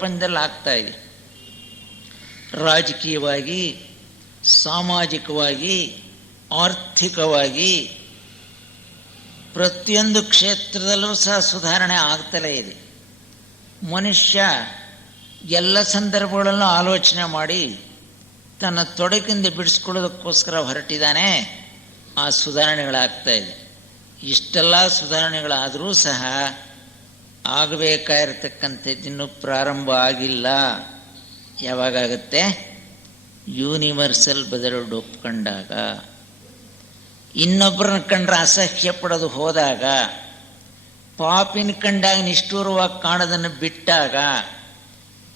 ಪ್ರಪಂಚದಲ್ಲಿ ಆಗ್ತಾ ಇದೆ. ರಾಜಕೀಯವಾಗಿ, ಸಾಮಾಜಿಕವಾಗಿ, ಆರ್ಥಿಕವಾಗಿ ಪ್ರತಿಯೊಂದು ಕ್ಷೇತ್ರದಲ್ಲೂ ಸಹ ಸುಧಾರಣೆ ಆಗ್ತಲೇ ಇದೆ. ಮನುಷ್ಯ ಎಲ್ಲ ಸಂದರ್ಭಗಳಲ್ಲೂ ಆಲೋಚನೆ ಮಾಡಿ ತನ್ನ ತೊಡಕಿಂದ ಬಿಡಿಸ್ಕೊಳ್ಳೋದಕ್ಕೋಸ್ಕರ ಹೊರಟಿದ್ದಾನೆ. ಆ ಸುಧಾರಣೆಗಳಾಗ್ತಾ ಇದೆ. ಇಷ್ಟೆಲ್ಲ ಸುಧಾರಣೆಗಳಾದರೂ ಸಹ ಆಗಬೇಕಾಗಿರ್ತಕ್ಕಂಥದ್ದಿನ್ನೂ ಪ್ರಾರಂಭ ಆಗಿಲ್ಲ. ಯಾವಾಗತ್ತೆ ಯೂನಿವರ್ಸಲ್ ಬದಲು ಒಪ್ಕೊಂಡಾಗ. ಇನ್ನೊಬ್ಬರನ್ನ ಕಂಡ್ರೆ ಅಸಹ್ಯ ಪಡೋದು ಹೋದಾಗ, ಪಾಪಿನ ಕಂಡಾಗ ನಿಷ್ಠೂರವಾಗಿ ಕಾಣೋದನ್ನು ಬಿಟ್ಟಾಗ,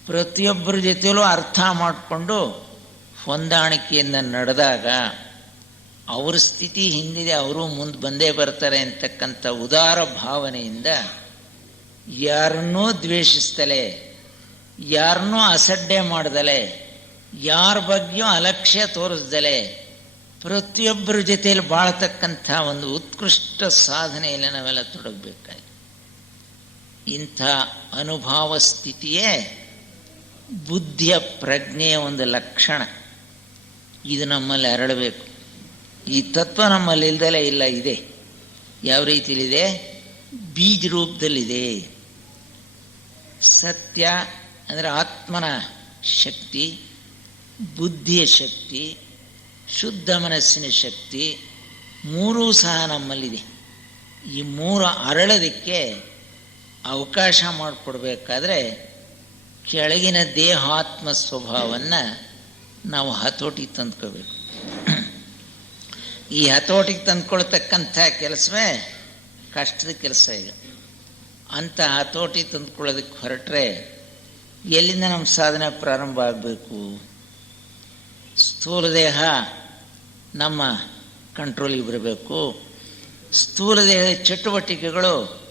ಪ್ರತಿಯೊಬ್ಬರ ಜೊತೆಯಲ್ಲೂ ಅರ್ಥ ಮಾಡಿಕೊಂಡು ಹೊಂದಾಣಿಕೆಯನ್ನು ನಡೆದಾಗ, ಅವ್ರ ಸ್ಥಿತಿ ಹಿಂದಿದೆ, ಅವರು ಮುಂದೆ ಬಂದೇ ಬರ್ತಾರೆ ಅಂತಕ್ಕಂಥ ಉದಾರ ಭಾವನೆಯಿಂದ ಯಾರನ್ನೂ ದ್ವೇಷಿಸ್ತಲೇ, ಯಾರನ್ನೂ ಅಸಡ್ಡೆ ಮಾಡ್ದಲೆ, ಯಾರ ಬಗ್ಗೆಯೂ ಅಲಕ್ಷ್ಯ ತೋರಿಸ್ದಲೆ, ಪ್ರತಿಯೊಬ್ಬರ ಜೊತೆಯಲ್ಲಿ ಬಾಳ್ತಕ್ಕಂಥ ಒಂದು ಉತ್ಕೃಷ್ಟ ಸಾಧನೆಯಲ್ಲಿ ನಾವೆಲ್ಲ ತೊಡಗಬೇಕಾಗಿ ಇಂಥ ಅನುಭವ ಸ್ಥಿತಿಯೇ ಬುದ್ಧಿಯ ಪ್ರಜ್ಞೆಯ ಒಂದು ಲಕ್ಷಣ. ಇದು ನಮ್ಮಲ್ಲಿ ಅರಳಬೇಕು ಈ ತತ್ವ ನಮ್ಮಲ್ಲಿ ಇಲ್ದಲೇ ಇಲ್ಲ, ಇದೆ. ಯಾವ ರೀತಿಯಲ್ಲಿದೆ ಬೀಜ ರೂಪದಲ್ಲಿದೆ. ಸತ್ಯ ಅಂದರೆ ಆತ್ಮನ ಶಕ್ತಿ, ಬುದ್ಧಿಯ ಶಕ್ತಿ, ಶುದ್ಧ ಮನಸ್ಸಿನ ಶಕ್ತಿ, ಮೂರೂ ಸಹ ನಮ್ಮಲ್ಲಿದೆ. ಈ ಮೂರು ಅರಳೋದಕ್ಕೆ ಅವಕಾಶ ಮಾಡಿಕೊಡ್ಬೇಕಾದ್ರೆ ಕೆಳಗಿನ ದೇಹಾತ್ಮ ಸ್ವಭಾವವನ್ನು ನಾವು ಹತೋಟಿಗೆ ತಂದ್ಕೋಬೇಕು ಈ ಹತೋಟಿಗೆ ತಂದ್ಕೊಳ್ತಕ್ಕಂಥ ಕೆಲಸವೇ ಕಷ್ಟದ ಕೆಲಸ ಈಗ. ಅಂಥ ಹತೋಟಿ ತಂದುಕೊಳ್ಳೋದಕ್ಕೆ ಹೊರಟ್ರೆ ಎಲ್ಲಿಂದ ನಮ್ಮ ಸಾಧನೆ ಪ್ರಾರಂಭ ಆಗಬೇಕು? ಸ್ಥೂಲ ದೇಹ ನಮ್ಮ ಕಂಟ್ರೋಲಿಗೆ ಬರಬೇಕು. ಸ್ಥೂಲ ದೇಹದ ಚಟುವಟಿಕೆಗಳು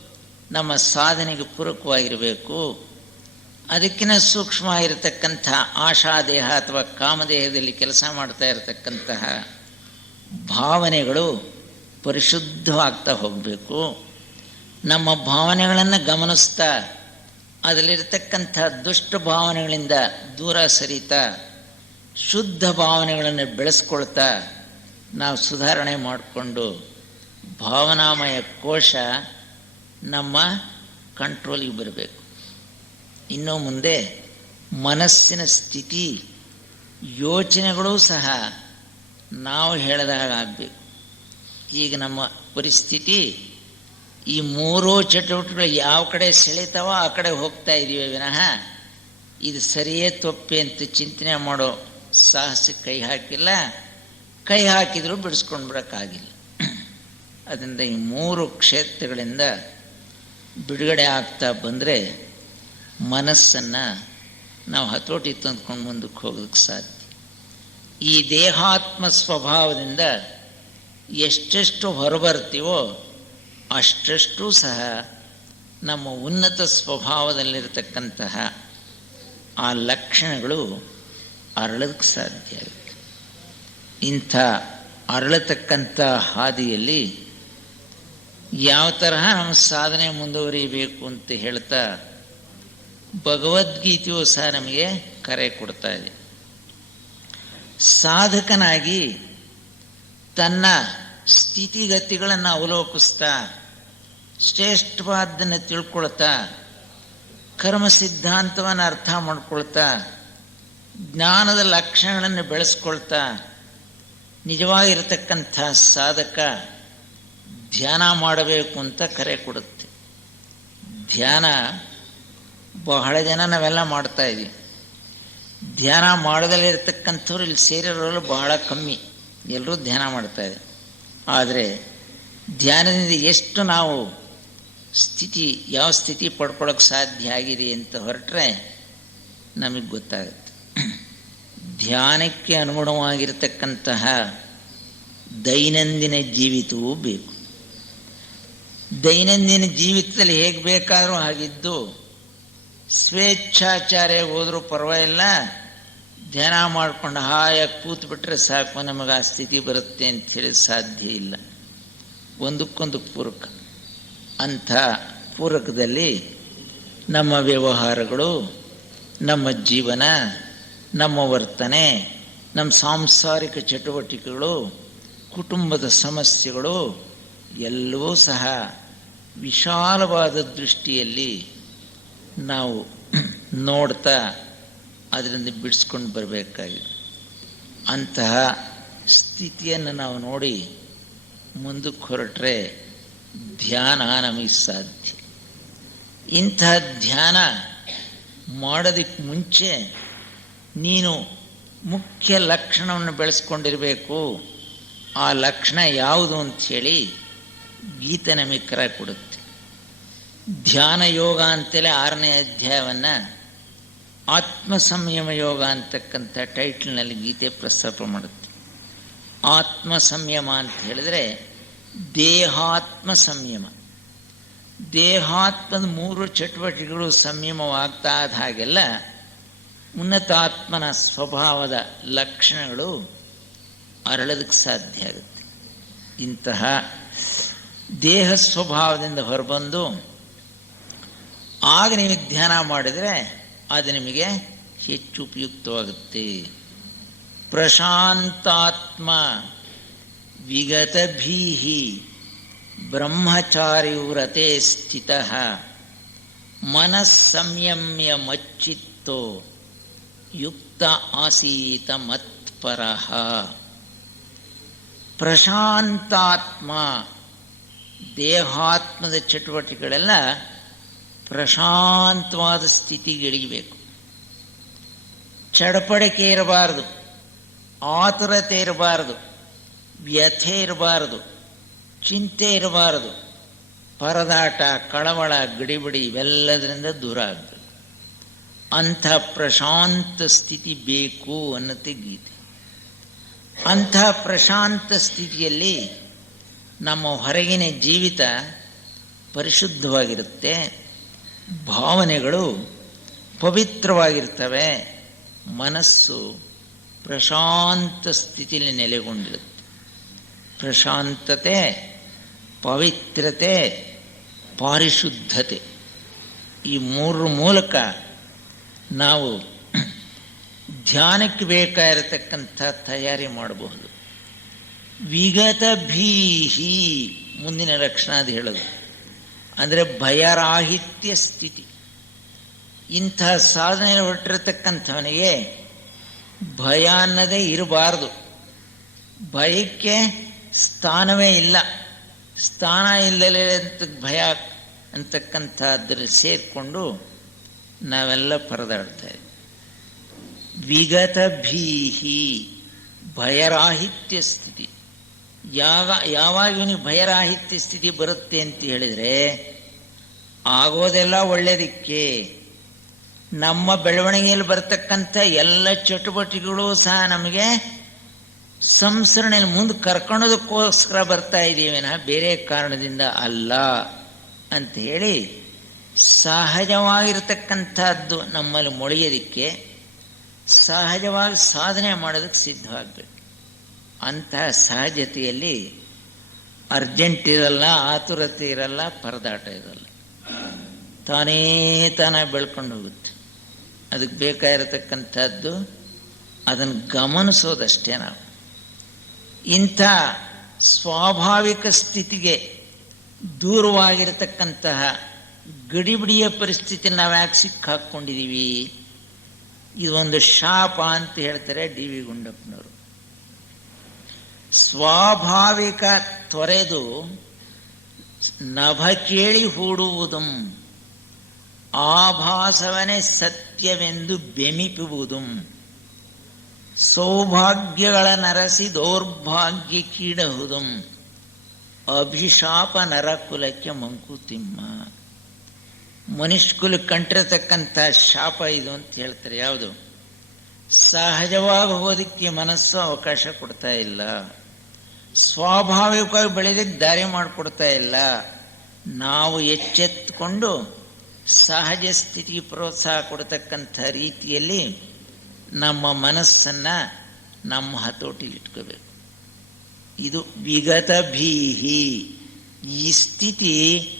ನಮ್ಮ ಸಾಧನೆಗೆ ಪೂರಕವಾಗಿರಬೇಕು. ಅದಕ್ಕಿಂತ ಸೂಕ್ಷ್ಮ ಇರತಕ್ಕಂಥ ಆಶಾದೇಹ ಅಥವಾ ಕಾಮದೇಹದಲ್ಲಿ ಕೆಲಸ ಮಾಡ್ತಾ ಇರತಕ್ಕಂತಹ ಭಾವನೆಗಳು ಪರಿಶುದ್ಧವಾಗ್ತಾ ಹೋಗಬೇಕು. ನಮ್ಮ ಭಾವನೆಗಳನ್ನು ಗಮನಿಸ್ತಾ ಅದರಲ್ಲಿರ್ತಕ್ಕಂಥ ದುಷ್ಟ ಭಾವನೆಗಳಿಂದ ದೂರ ಸರಿತಾ, ಶುದ್ಧ ಭಾವನೆಗಳನ್ನು ಬೆಳೆಸ್ಕೊಳ್ತಾ ನಾವು ಸುಧಾರಣೆ ಮಾಡಿಕೊಂಡು ಭಾವನಾಮಯ ಕೋಶ ನಮ್ಮ ಕಂಟ್ರೋಲಿಗೆ ಬರಬೇಕು. ಇನ್ನು ಮುಂದೆ ಮನಸ್ಸಿನ ಸ್ಥಿತಿ, ಯೋಚನೆಗಳೂ ಸಹ ನಾವು ಹೇಳಿದಾಗ ಆಗಬೇಕು. ಈಗ ನಮ್ಮ ಪರಿಸ್ಥಿತಿ ಈ ಮೂರೂ ಚಟುವಟಿಕೆಗಳು ಯಾವ ಕಡೆ ಸೆಳೀತಾವೋ ಆ ಕಡೆ ಹೋಗ್ತಾ ಇದೀವಿ ವಿನಃ. ಇದು ಸರಿಯೇ ತಪ್ಪೆ ಅಂತ ಚಿಂತನೆ ಮಾಡೋ ಸಾಹಸಕ್ಕೆ ಕೈ ಹಾಕಿಲ್ಲ. ಕೈ ಹಾಕಿದರೂ ಬಿಡಿಸ್ಕೊಂಡು ಬಿಡೋಕ್ಕಾಗಿಲ್ಲ ಅದರಿಂದ ಈ ಮೂರು ಕ್ಷೇತ್ರಗಳಿಂದ ಬಿಡುಗಡೆ ಆಗ್ತಾ ಬಂದರೆ ಮನಸ್ಸನ್ನು ನಾವು ಹತೋಟಿ ತಂದ್ಕೊಂಡು ಮುಂದಕ್ಕೆ ಹೋಗೋದಕ್ಕೆ ಸಾಧ್ಯ. ಈ ದೇಹಾತ್ಮ ಸ್ವಭಾವದಿಂದ ಎಷ್ಟೆಷ್ಟು ಹೊರಬರ್ತೀವೋ ಅಷ್ಟಷ್ಟು ಸಹ ನಮ್ಮ ಉನ್ನತ ಸ್ವಭಾವದಲ್ಲಿರತಕ್ಕಂತಹ ಆ ಲಕ್ಷಣಗಳು ಅರಳೋದಕ್ಕೆ ಸಾಧ್ಯ ಆಗುತ್ತೆ. ಇಂಥ ಅರಳತಕ್ಕಂಥ ಹಾದಿಯಲ್ಲಿ ಯಾವ ತರಹ ನಮ್ಮ ಸಾಧನೆ ಮುಂದುವರಿಬೇಕು ಅಂತ ಹೇಳ್ತಾ ಭಗವದ್ಗೀತೆಯು ಸಹ ನಮಗೆ ಕರೆ ಕೊಡ್ತಾ ಇದೆ. ಸಾಧಕನಾಗಿ ತನ್ನ ಸ್ಥಿತಿಗತಿಗಳನ್ನು ಅವಲೋಕಿಸ್ತಾ ಶ್ರೇಷ್ಠವಾದ್ದನ್ನು ತಿಳ್ಕೊಳ್ತಾ, ಕರ್ಮ ಸಿದ್ಧಾಂತವನ್ನು ಅರ್ಥ ಮಾಡ್ಕೊಳ್ತಾ, ಜ್ಞಾನದ ಲಕ್ಷಣಗಳನ್ನು ಬೆಳೆಸ್ಕೊಳ್ತಾ, ನಿಜವಾಗಿರತಕ್ಕಂಥ ಸಾಧಕ ಧ್ಯಾನ ಮಾಡಬೇಕು ಅಂತ ಕರೆ ಕೊಡುತ್ತೆ. ಧ್ಯಾನ ಬಹಳ ಜನ ನಾವೆಲ್ಲ ಮಾಡ್ತಾ ಇದ್ದೀವಿ. ಧ್ಯಾನ ಮಾಡದಲ್ಲೇ ಇರತಕ್ಕಂಥವ್ರು ಇಲ್ಲಿ ಸೇರಿರೋರು ಬಹಳ ಕಮ್ಮಿ. ಎಲ್ಲರೂ ಧ್ಯಾನ ಮಾಡ್ತಾ ಆದರೆ ಧ್ಯಾನದಿಂದ ಎಷ್ಟು ನಾವು ಸ್ಥಿತಿ, ಯಾವ ಸ್ಥಿತಿ ಪಡ್ಕೊಳ್ಳೋಕ್ಕೆ ಸಾಧ್ಯ ಆಗಿದೆ ಅಂತ ಹೊರಟ್ರೆ ನಮಗೆ ಗೊತ್ತಾಗುತ್ತೆ. ಧ್ಯಾನಕ್ಕೆ ಅನುಗುಣವಾಗಿರ್ತಕ್ಕಂತಹ ದೈನಂದಿನ ಜೀವಿತವೂ ಬೇಕು. ದೈನಂದಿನ ಜೀವಿತದಲ್ಲಿ ಹೇಗೆ ಬೇಕಾದರೂ ಹಾಗಿದ್ದು, ಸ್ವೇಚ್ಛಾಚಾರ್ಯ ಹೋದರೂ ಪರವಾಗಿಲ್ಲ ಧ್ಯಾನ ಮಾಡಿಕೊಂಡು ಹಾಯಾಗಿ ಕೂತು ಬಿಟ್ಟರೆ ಸಾಕು, ನಮಗೆ ಆ ಸ್ಥಿತಿ ಬರುತ್ತೆ ಅಂಥೇಳಿ ಸಾಧ್ಯ ಇಲ್ಲ. ಒಂದಕ್ಕೊಂದು ಪೂರಕ. ಅಂಥ ಪೂರಕದಲ್ಲಿ ನಮ್ಮ ವ್ಯವಹಾರಗಳು, ನಮ್ಮ ಜೀವನ, ನಮ್ಮ ವರ್ತನೆ, ನಮ್ಮ ಸಾಂಸಾರಿಕ ಚಟುವಟಿಕೆಗಳು, ಕುಟುಂಬದ ಸಮಸ್ಯೆಗಳು ಎಲ್ಲವೂ ಸಹ ವಿಶಾಲವಾದ ದೃಷ್ಟಿಯಲ್ಲಿ ನಾವು ನೋಡ್ತಾ ಅದರಿಂದ ಬಿಡಿಸ್ಕೊಂಡು ಬರಬೇಕಾಗಿದೆ. ಅಂತಹ ಸ್ಥಿತಿಯನ್ನು ನಾವು ನೋಡಿ ಮುಂದಕ್ಕೆ ಹೊರಟ್ರೆ ಧ್ಯಾನ ನಮಗೆ ಸಾಧ್ಯ. ಇಂತಹ ಧ್ಯಾನ ಮಾಡೋದಕ್ಕೆ ಮುಂಚೆ ನೀನು ಮುಖ್ಯ ಲಕ್ಷಣವನ್ನು ಬೆಳೆಸ್ಕೊಂಡಿರಬೇಕು. ಆ ಲಕ್ಷಣ ಯಾವುದು ಅಂಥೇಳಿ ಗೀತೆ ನಮಗೆ ಕರ ಕೊಡುತ್ತೆ. ಧ್ಯಾನ ಯೋಗ ಅಂತೇಳಿ ಆರನೇ ಅಧ್ಯಾಯವನ್ನು ಆತ್ಮ ಸಂಯಮ ಯೋಗ ಅಂತಕ್ಕಂಥ ಟೈಟ್ಲ್ನಲ್ಲಿ ಗೀತೆ ಪ್ರಸ್ತಾಪ ಮಾಡುತ್ತೆ. ಆತ್ಮ ಸಂಯಮ ಅಂತ ಹೇಳಿದ್ರೆ ದೇಹಾತ್ಮ ಸಂಯಮ ದೇಹಾತ್ಮದ ಮೂರು ಚಟುವಟಿಕೆಗಳು ಸಂಯಮವಾಗ್ತಾ ಆದ ಹಾಗೆಲ್ಲ ಉನ್ನತಾತ್ಮನ ಸ್ವಭಾವದ ಲಕ್ಷಣಗಳು ಅರಳೋದಕ್ಕೆ ಸಾಧ್ಯ ಆಗುತ್ತೆ. ಇಂತಹ ದೇಹ ಸ್ವಭಾವದಿಂದ ಹೊರಬಂದು ಆಗ ನೀವು ಧ್ಯಾನ ಮಾಡಿದರೆ ಅದು ನಿಮಗೆ ಹೆಚ್ಚು ಉಪಯುಕ್ತವಾಗುತ್ತೆ. ಪ್ರಶಾಂತಾತ್ಮ ವಿಗತಭೀಹಿ ಬ್ರಹ್ಮಚಾರಿ ವ್ರತೆ ಸ್ಥಿತ. ಮನಸ್ಸಂಯಮ್ಯ ಮಚ್ಚಿತ್ತೋ ಯುಕ್ತ ಆಸೀತ ಮತ್ಪರ. ಪ್ರಶಾಂತಾತ್ಮ ದೇಹಾತ್ಮದ ಚಟುವಟಿಕೆಗಳೆಲ್ಲ ಪ್ರಶಾಂತವಾದ ಸ್ಥಿತಿಗೆ ಇಳಿಬೇಕು ಚಡಪಡಿಕೆ ಇರಬಾರದು. ಆತುರತೆ ಇರಬಾರದು. ವ್ಯಥೆ ಇರಬಾರದು. ಚಿಂತೆ ಇರಬಾರದು. ಪರದಾಟ, ಕಳವಳ, ಗಡಿಬಿಡಿ ಇವೆಲ್ಲದರಿಂದ ದೂರ ಆಗಬೇಕು. ಅಂಥ ಪ್ರಶಾಂತ ಸ್ಥಿತಿ ಬೇಕು ಅನ್ನತ್ತೆ ಗೀತೆ. ಅಂಥ ಪ್ರಶಾಂತ ಸ್ಥಿತಿಯಲ್ಲಿ ನಮ್ಮ ಹೊರಗಿನ ಜೀವಿತ ಪರಿಶುದ್ಧವಾಗಿರುತ್ತೆ. ಭಾವನೆಗಳು ಪವಿತ್ರವಾಗಿರ್ತವೆ. ಮನಸ್ಸು ಪ್ರಶಾಂತ ಸ್ಥಿತಿಯಲ್ಲಿ ನೆಲೆಗೊಂಡಿರುತ್ತೆ. ಪ್ರಶಾಂತತೆ, ಪವಿತ್ರತೆ, ಪಾರಿಶುದ್ಧತೆ. ಈ ಮೂರು ಮೂಲಕ ನಾವು ಧ್ಯಾನಕ್ಕೆ ಬೇಕಾಗಿರತಕ್ಕಂಥ ತಯಾರಿ ಮಾಡಬಹುದು. ವಿಗತ ಭೀಹಿ ಮುಂದಿನ ಲಕ್ಷಣ ಅದು ಹೇಳೋದು. ಅಂದರೆ ಭಯರಾಹಿತ್ಯ ಸ್ಥಿತಿ. ಇಂಥ ಸಾಧನೆ ಹೊರಟಿರತಕ್ಕಂಥವನಿಗೆ ಭಯ ಅನ್ನೋದೇ ಇರಬಾರ್ದು. ಭಯಕ್ಕೆ ಸ್ಥಾನವೇ ಇಲ್ಲ. ಸ್ಥಾನ ಇಲ್ಲಲೇ ಅಂತ ಭಯ ಅಂತಕ್ಕಂಥದ್ರಲ್ಲಿ ಸೇರಿಕೊಂಡು ನಾವೆಲ್ಲ ಪರದಾಡ್ತಾ ವಿಗತ ಭೀಹಿ ಭಯರಾಹಿತ್ಯ ಸ್ಥಿತಿ. ಯಾವ, ಯಾವಾಗ ಇವನಿಗೆ ಭಯರಾಹಿತ್ಯ ಸ್ಥಿತಿ ಬರುತ್ತೆ ಅಂತ ಹೇಳಿದರೆ, ಆಗೋದೆಲ್ಲ ಒಳ್ಳೆಯದಕ್ಕೆ ನಮ್ಮ ಬೆಳವಣಿಗೆಯಲ್ಲಿ ಬರ್ತಕ್ಕಂಥ ಎಲ್ಲ ಚಟುವಟಿಕೆಗಳು ಸಹ ನಮಗೆ ಸಂಸರಣೆಯಲ್ಲಿ ಮುಂದೆ ಕರ್ಕೊಳ್ಳೋದಕ್ಕೋಸ್ಕರ ಬರ್ತಾ ಇದ್ದೀವಿನ ಬೇರೆ ಕಾರಣದಿಂದ ಅಲ್ಲ ಅಂತ ಹೇಳಿ ಸಹಜವಾಗಿರ್ತಕ್ಕಂಥದ್ದು ನಮ್ಮಲ್ಲಿ ಮೊಳೆಯೋದಕ್ಕೆ, ಸಹಜವಾಗಿ ಸಾಧನೆ ಮಾಡೋದಕ್ಕೆ ಸಿದ್ಧವಾಗಬೇಕು. ಅಂತಹ ಸಹಜತೆಯಲ್ಲಿ ಅರ್ಜೆಂಟ್ ಇರಲ್ಲ, ಆತುರತೆ ಇರಲ್ಲ, ಪರದಾಟ ಇರಲ್ಲ. ತಾನೇ ತಾನೇ ಬೆಳ್ಕೊಂಡು ಹೋಗುತ್ತೆ. ಅದಕ್ಕೆ ಬೇಕಾಗಿರತಕ್ಕಂಥದ್ದು ಅದನ್ನು ಗಮನಿಸೋದಷ್ಟೇ ನಾವು. ಇಂಥ ಸ್ವಾಭಾವಿಕ ಸ್ಥಿತಿಗೆ ದೂರವಾಗಿರತಕ್ಕಂತಹ ಗಡಿಬಿಡಿಯ ಪರಿಸ್ಥಿತಿ ನಾವು ಯಾಕೆ ಸಿಕ್ಕಾಕ್ಕೊಂಡಿದ್ದೀವಿ ಇದೊಂದು ಶಾಪ ಅಂತ ಹೇಳ್ತಾರೆ ಡಿ ವಿ ಗುಂಡಪ್ಪನವರು. ಸ್ವಾಭಾವಿಕ ತೊರೆದು ನಭ ಕೇಳಿ ಹೂಡುವುದು, ಆಭಾಸವನೇ ಸತ್ಯವೆಂದು ಬೆಮಿಪುವುದು. ಸೌಭಾಗ್ಯಗಳ ನರಸಿ ದೌರ್ಭಾಗ್ಯ ಕೀಡಹುದು, ಅಭಿಶಾಪ ನರಕುಲಕ್ಕೆ ಮಂಕುತಿಮ್ಮ. ಮನುಷ್ಕುಲ ಕಂಟಿರತಕ್ಕಂಥ ಶಾಪ ಇದು ಅಂತ ಹೇಳ್ತಾರೆ. ಯಾವುದು? ಸಹಜವಾಗಿ ಹೋಗೋದಕ್ಕೆ ಮನಸ್ಸು ಅವಕಾಶ ಕೊಡ್ತಾ ಇಲ್ಲ. ಸ್ವಾಭಾವಿಕವಾಗಿ ಬೆಳೆದಕ್ಕೆ ದಾರಿ ಮಾಡಿಕೊಡ್ತಾ ಇಲ್ಲ. ನಾವು ಎಚ್ಚೆತ್ತುಕೊಂಡು ಸಹಜ ಸ್ಥಿತಿಗೆ ಪ್ರೋತ್ಸಾಹ ಕೊಡ್ತಕ್ಕಂಥ ರೀತಿಯಲ್ಲಿ ನಮ್ಮ ಮನಸ್ಸನ್ನು ನಮ್ಮ ಹತೋಟಿಲಿ ಇಟ್ಕೋಬೇಕು. ಇದು ವಿಗತ ಭೀಹಿ. ಈ ಸ್ಥಿತಿ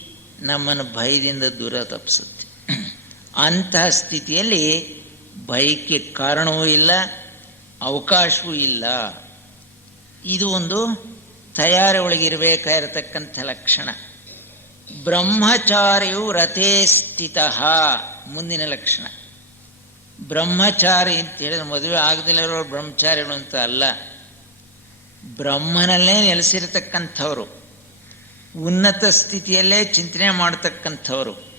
ನಮ್ಮನ್ನು ಭಯದಿಂದ ದೂರ ತಪ್ಪಿಸುತ್ತೆ. ಅಂತಹ ಸ್ಥಿತಿಯಲ್ಲಿ ಭಯಕ್ಕೆ ಕಾರಣವೂ ಇಲ್ಲ, ಅವಕಾಶವೂ ಇಲ್ಲ. ಇದು ಒಂದು ತಯಾರಿ ಒಳಗಿರಬೇಕಾಗಿರತಕ್ಕಂಥ ಲಕ್ಷಣ. ಬ್ರಹ್ಮಚಾರಿಯು ರಥೇ ಸ್ಥಿತ. ಮುಂದಿನ ಲಕ್ಷಣ. ಬ್ರಹ್ಮಚಾರಿ ಅಂತ ಹೇಳಿದ್ರೆ ಮದುವೆ ಆಗದಿಲ್ಲರೋ ಬ್ರಹ್ಮಚಾರಿಗಳು ಅಂತ ಅಲ್ಲ. ಬ್ರಹ್ಮನಲ್ಲೇ ನೆಲೆಸಿರತಕ್ಕಂಥವ್ರು. ಉನ್ನತ ಸ್ಥಿತಿಯಲ್ಲೇ ಚಿಂತನೆ ಮಾಡತಕ್ಕಂಥವ್ರು.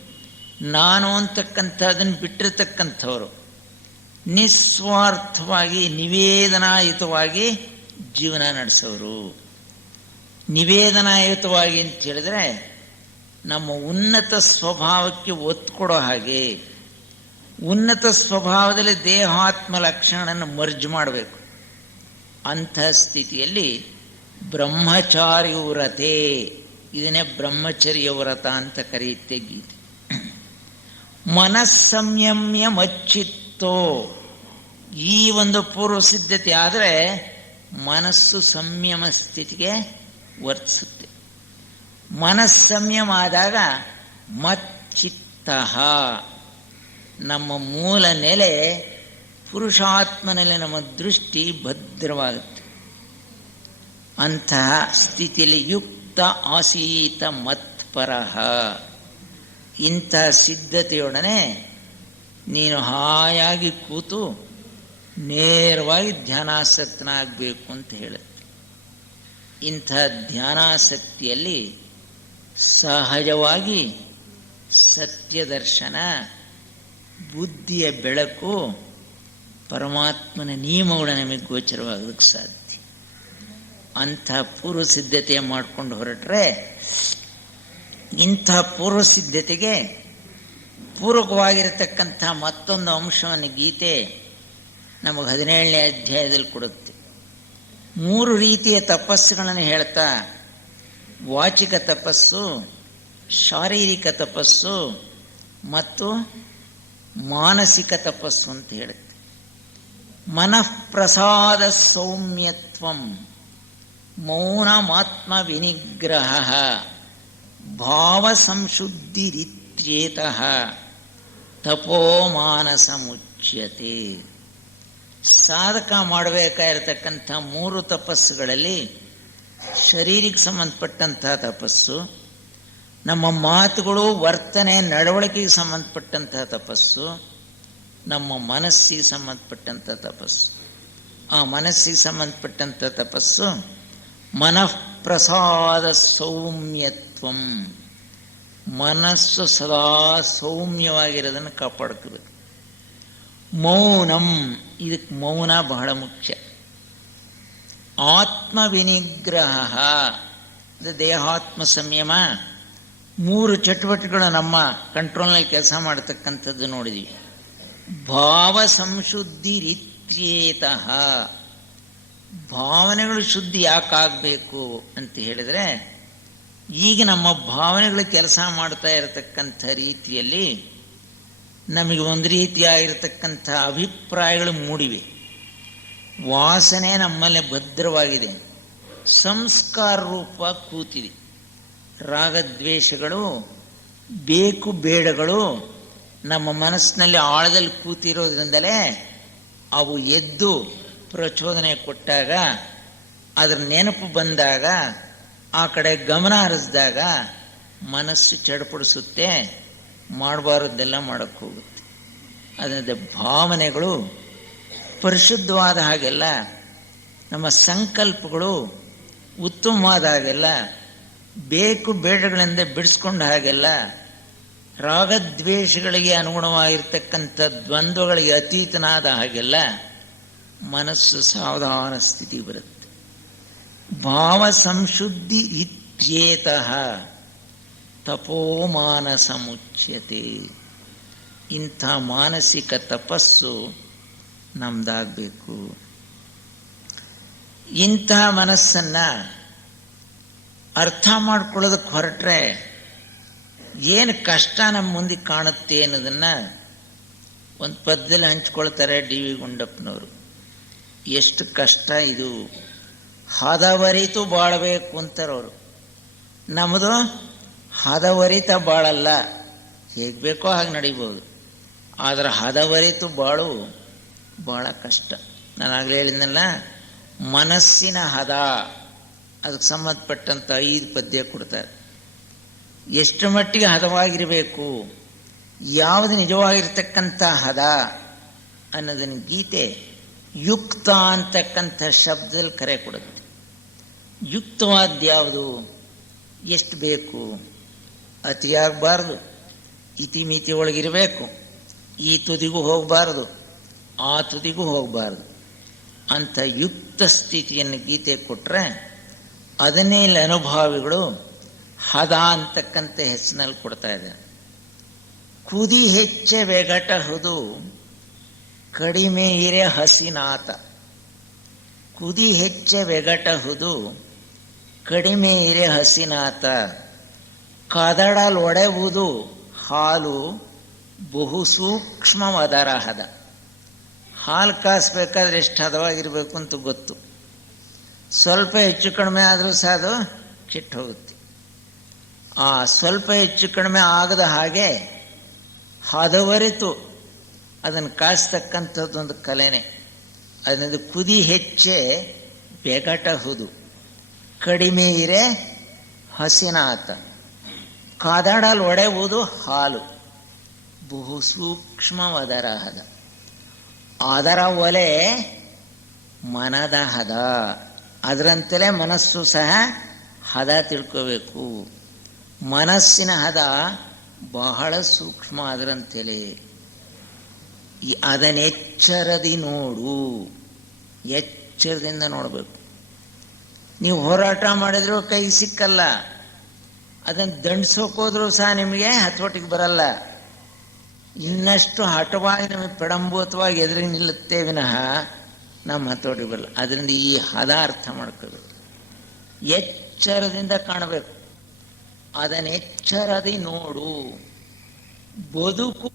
ನಾನು ಅಂತಕ್ಕಂಥದ್ದನ್ನು ಬಿಟ್ಟಿರ್ತಕ್ಕಂಥವ್ರು. ನಿಸ್ವಾರ್ಥವಾಗಿ ನಿವೇದನಾಯುತವಾಗಿ ಜೀವನ ನಡೆಸೋರು. ನಿವೇದನಾಯುತವಾಗಿ ಅಂತ ಹೇಳಿದ್ರೆ, ನಮ್ಮ ಉನ್ನತ ಸ್ವಭಾವಕ್ಕೆ ಒತ್ತು ಕೊಡೋ ಹಾಗೆ, ಉನ್ನತ ಸ್ವಭಾವದಲ್ಲಿ ದೇಹಾತ್ಮ ಲಕ್ಷಣವನ್ನು ಮರ್ಜ್ ಮಾಡಬೇಕು. ಅಂಥ ಸ್ಥಿತಿಯಲ್ಲಿ ಬ್ರಹ್ಮಚಾರ್ಯ ವ್ರತೆ ಇದನ್ನೇ ಬ್ರಹ್ಮಚರ್ಯ ವ್ರತ ಅಂತ ಕರೆಯುತ್ತೆ ಗೀತೆ. ಮನಸ್ಸಂಯಮ್ಯ ಮಚ್ಚಿತ್ತೋ ಈ ಒಂದು ಪೂರ್ವ ಸಿದ್ಧತೆ ಆದರೆ ಮನಸ್ಸು ಸಂಯಮ ಸ್ಥಿತಿಗೆ ವರ್ತಿಸುತ್ತೆ. ಮನಸ್ಸಂಯಮ ಆದಾಗ ಮಚ್ಚಿತ್ತ ನಮ್ಮ ಮೂಲ ನೆಲೆ ಪುರುಷಾತ್ಮನಲ್ಲಿ ನಮ್ಮ ದೃಷ್ಟಿ ಭದ್ರವಾಗುತ್ತೆ. ಅಂತಹ ಸ್ಥಿತಿಯಲ್ಲಿ ಯುಕ್ತ ಆಸೀತ ಮತ್ಪರಹ ಇಂತಹ ಸಿದ್ಧತೆಯೊಡನೆ ನೀನು ಹಾಯಾಗಿ ಕೂತು ನೇರವಾಗಿ ಧ್ಯಾನಾಸಕ್ತನಾಗಬೇಕು ಅಂತ ಹೇಳುತ್ತೆ ಇಂಥ ಧ್ಯಾನಾಸಕ್ತಿಯಲ್ಲಿ ಸಹಜವಾಗಿ ಸತ್ಯದರ್ಶನ, ಬುದ್ಧಿಯ ಬೆಳಕು, ಪರಮಾತ್ಮನ ನಿಯಮಗಳು ನಮಗೆ ಗೋಚರವಾಗೋದಕ್ಕೆ ಸಾಧ್ಯ. ಅಂಥ ಪೂರ್ವ ಸಿದ್ಧತೆ ಮಾಡಿಕೊಂಡು ಹೊರಟ್ರೆ ಇಂಥ ಪೂರ್ವ ಸಿದ್ಧತೆಗೆ ಪೂರಕವಾಗಿರತಕ್ಕಂಥ ಮತ್ತೊಂದು ಅಂಶವನ್ನು ಗೀತೆ ನಮಗೆ ಹದಿನೇಳನೇ ಅಧ್ಯಾಯದಲ್ಲಿ ಕೊಡುತ್ತೆ. ಮೂರು ರೀತಿಯ ತಪಸ್ಸುಗಳನ್ನು ಹೇಳ್ತಾ, ವಾಚಿಕ ತಪಸ್ಸು, ಶಾರೀರಿಕ ತಪಸ್ಸು ಮತ್ತು ಮಾನಸಿಕ ತಪಸ್ಸು ಅಂತ ಹೇಳುತ್ತೆ. ಮನಃಪ್ರಸಾದ ಸೌಮ್ಯತ್ವಂ ಮೌನಮಾತ್ಮ ವಿನಿಗ್ರಹ, ಭಾವ ಸಂಶುದ್ಧಿರಿತ್ಯೇತ ತಪೋಮಾನಸ ಮುಚ್ಯತೆ. ಸಾಧಕ ಮಾಡಬೇಕಾಗಿರತಕ್ಕಂಥ ಮೂರು ತಪಸ್ಸುಗಳಲ್ಲಿ ಶರೀರಕ್ಕೆ ಸಂಬಂಧಪಟ್ಟಂಥ ತಪಸ್ಸು, ನಮ್ಮ ಮಾತುಗಳು, ವರ್ತನೆ, ನಡವಳಿಕೆಗೆ ಸಂಬಂಧಪಟ್ಟಂತಹ ತಪಸ್ಸು, ನಮ್ಮ ಮನಸ್ಸಿಗೆ ಸಂಬಂಧಪಟ್ಟಂಥ ತಪಸ್ಸು. ಆ ಮನಸ್ಸಿಗೆ ಸಂಬಂಧಪಟ್ಟಂಥ ತಪಸ್ಸು ಮನಃಪ್ರಸಾದ ಸೌಮ್ಯತ್ವಂ. ಮನಸ್ಸು ಸದಾ ಸೌಮ್ಯವಾಗಿರೋದನ್ನು ಕಾಪಾಡ್ಕೋಬೇಕು. ಮೌನಂ. ಇದಕ್ಕೆ ಮೌನ ಬಹಳ ಮುಖ್ಯ. ಆತ್ಮ ವಿನಿಗ್ರಹ ದೇಹಾತ್ಮ ಸಂಯಮ. ಮೂರು ಚಟುವಟಿಕೆಗಳು ನಮ್ಮ ಕಂಟ್ರೋಲ್ನಲ್ಲಿ ಕೆಲಸ ಮಾಡತಕ್ಕಂಥದ್ದು ನೋಡಿದ್ವಿ. ಭಾವ ಸಂಶುದ್ಧಿ ರೀತ್ಯೇತಃ. ಭಾವನೆಗಳು ಶುದ್ಧಿ ಯಾಕಾಗಬೇಕು ಅಂತ ಹೇಳಿದರೆ, ಈಗ ನಮ್ಮ ಭಾವನೆಗಳು ಕೆಲಸ ಮಾಡ್ತಾ ಇರತಕ್ಕಂಥ ರೀತಿಯಲ್ಲಿ ನಮಗೆ ಒಂದು ರೀತಿಯಾಗಿರ್ತಕ್ಕಂಥ ಅಭಿಪ್ರಾಯಗಳು ಮೂಡಿವೆ. ವಾಸನೆ ನಮ್ಮಲ್ಲಿ ಭದ್ರವಾಗಿದೆ. ಸಂಸ್ಕಾರ ರೂಪ ಕೂತಿದೆ. ರಾಗದ್ವೇಷಗಳು, ಬೇಕು ಬೇಡಗಳು ನಮ್ಮ ಮನಸ್ಸಿನಲ್ಲಿ ಆಳದಲ್ಲಿ ಕೂತಿರೋದ್ರಿಂದಲೇ ಅವು ಎದ್ದು ಪ್ರಚೋದನೆ ಕೊಟ್ಟಾಗ, ಅದರ ನೆನಪು ಬಂದಾಗ, ಆ ಕಡೆ ಗಮನ ಹರಿಸಿದಾಗ ಮನಸ್ಸು ಚಡಪಡಿಸುತ್ತೆ. ಮಾಡಬಾರದ್ದೆಲ್ಲ ಮಾಡೋಕ್ಕೆ ಹೋಗುತ್ತೆ. ಅದರಿಂದ ಭಾವನೆಗಳು ಪರಿಶುದ್ಧವಾದ ಹಾಗೆಲ್ಲ, ನಮ್ಮ ಸಂಕಲ್ಪಗಳು ಉತ್ತಮವಾದ ಹಾಗೆಲ್ಲ, ಬೇಕು ಬೇಡಗಳಿಂದ ಬಿಡಿಸ್ಕೊಂಡ ಹಾಗೆಲ್ಲ, ರಾಗದ್ವೇಷಗಳಿಗೆ ಅನುಗುಣವಾಗಿರ್ತಕ್ಕಂಥ ದ್ವಂದ್ವಗಳಿಗೆ ಅತೀತನಾದ ಹಾಗೆಲ್ಲ ಮನಸ್ಸು ಸಾವಧಾನ ಸ್ಥಿತಿ ಬರುತ್ತೆ. ಭಾವ ಸಂಶುದ್ಧಿ ಇತ್ಯೇತಃ. ತಪೋಮಾನಸ ಮುಚ್ಯತೆ ಇಂಥ ಮಾನಸಿಕ ತಪಸ್ಸು ನಮ್ದಾಗಬೇಕು. ಇಂಥ ಮನಸ್ಸನ್ನು ಅರ್ಥ ಮಾಡ್ಕೊಳ್ಳೋದಕ್ಕೆ ಹೊರಟ್ರೆ ಏನು ಕಷ್ಟ ನಮ್ಮ ಮುಂದೆ ಕಾಣುತ್ತೆ ಅನ್ನೋದನ್ನು ಒಂದು ಪದ್ಯದಲ್ಲಿ ಹಂಚ್ಕೊಳ್ತಾರೆ ಡಿ ವಿ ಗುಂಡಪ್ಪನವರು. ಎಷ್ಟು ಕಷ್ಟ ಇದು. ಹದವರಿತು ಬಾಳಬೇಕು ಅಂತಾರವರು. ನಮ್ಮದು ಹದವರಿತ ಬಾಳಲ್ಲ. ಹೇಗೆ ಬೇಕೋ ಹಾಗೆ ನಡಿಬೋದು. ಆದರೆ ಹದವರಿತು ಬಾಳು ಭಾಳ ಕಷ್ಟ. ನಾನು ಆಗಲೇ ಹೇಳಿದ್ನಲ್ಲ, ಮನಸ್ಸಿನ ಹದ, ಅದಕ್ಕೆ ಸಂಬಂಧಪಟ್ಟಂಥ ಐದು ಪದ್ಯ ಕೊಡ್ತಾರೆ. ಎಷ್ಟು ಮಟ್ಟಿಗೆ ಹದವಾಗಿರಬೇಕು, ಯಾವುದು ನಿಜವಾಗಿರ್ತಕ್ಕಂಥ ಹದ ಅನ್ನೋದನ್ನು ಗೀತೆ ಯುಕ್ತ ಅಂತಕ್ಕಂಥ ಶಬ್ದದಲ್ಲಿ ಕರೆ ಕೊಡುತ್ತೆ. ಯುಕ್ತವಾದ ಯಾವುದು ಎಷ್ಟು ಬೇಕು? ಅತಿಯಾಗಬಾರ್ದು. ಇತಿಮಿತಿ ಒಳಗಿರಬೇಕು ಈ ತುದಿಗೂ ಹೋಗಬಾರ್ದು. ಆ ತುದಿಗೂ ಹೋಗಬಾರ್ದು. ಅಂಥ ಯುಕ್ತ ಸ್ಥಿತಿಯನ್ನು ಗೀತೆ ಕೊಟ್ಟರೆ ಅದನ್ನೇ ಅನುಭಾವಿಗಳು ಹದ ಅಂತಕ್ಕಂಥ ಹೆಸರಿನಲ್ಲಿ ಕೊಡ್ತಾ ಇದೆ ಕುದಿ ಹೆಚ್ಚೆ ಬೆಗಟಹುದು, ಕಡಿಮೆ ಇರೆ ಹಸಿನಾತ ಕುದಿ ಹೆಚ್ಚೆ ಬೆಗಟಹುದು, ಕಡಿಮೆ ಇರೆ ಹಸಿನಾತ ಕದಡಲೊಡೆವುದು ಹಾಲು ಬಹು ಸೂಕ್ಷ್ಮವಾದ ಹದ ಹಾಲು ಕಾಸ್ಬೇಕಾದ್ರೆ ಎಷ್ಟು ಹದವಾಗಿರಬೇಕು ಅಂತ ಗೊತ್ತು. ಸ್ವಲ್ಪ ಹೆಚ್ಚು ಕಡಿಮೆ ಆದರೂ ಸಹ ಅದು ಕೆಟ್ಟು ಹೋಗುತ್ತೆ. ಆ ಸ್ವಲ್ಪ ಹೆಚ್ಚು ಕಡಿಮೆ ಆಗದ ಹಾಗೆ ಹದವರಿತು. ಅದನ್ನು ಕಾಸ್ತಕ್ಕಂಥದ್ದೊಂದು ಕಲೆನೆ. ಅದರಿಂದ ಕುದಿ ಹೆಚ್ಚೆ ಬೆಗಟಹುದು. ಕಡಿಮೆ ಇರೆ ಹಸಿನಾತ. ಕಾದಾಡಲು ಒಡೆಯುವುದು ಹಾಲು. ಬಹು ಸೂಕ್ಷ್ಮವದರ ಹದ ಅದರ ಒಲೆ ಮನದ ಹದ ಅದರಂತಲೇ ಮನಸ್ಸು ಸಹ ಹದ ತಿಳ್ಕೋಬೇಕು. ಮನಸ್ಸಿನ ಹದ ಬಹಳ ಸೂಕ್ಷ್ಮ ಅದರಂತೆಲೆ. ಈ ಅದನ್ನೆಚ್ಚರದಿ ನೋಡು. ಎಚ್ಚರದಿಂದ ನೋಡಬೇಕು. ನೀವು ಹೋರಾಟ ಮಾಡಿದ್ರು ಕೈ ಸಿಕ್ಕಲ್ಲ. ಅದನ್ನು ದಂಡಿಸೋಕೋದ್ರೂ ಸಹ ನಿಮಗೆ ಹತೋಟಿಗೆ ಬರಲ್ಲ. ಇನ್ನಷ್ಟು ಹಠವಾಗಿ ನಮಗೆ ಪಿಡಂಬೂತವಾಗಿ ಎದುರಿಗೆ ನಿಲ್ಲುತ್ತೆ ವಿನಃ ನಮ್ಮ ಹತೋಟಿಗೆ ಬರಲ್ಲ. ಅದರಿಂದ ಈ ಹದ ಅರ್ಥ ಮಾಡ್ಕೋಬೇಕು. ಎಚ್ಚರದಿಂದ ಕಾಣಬೇಕು. ಅದನ್ನೆಚ್ಚರದಿ ನೋಡು. ಬದುಕು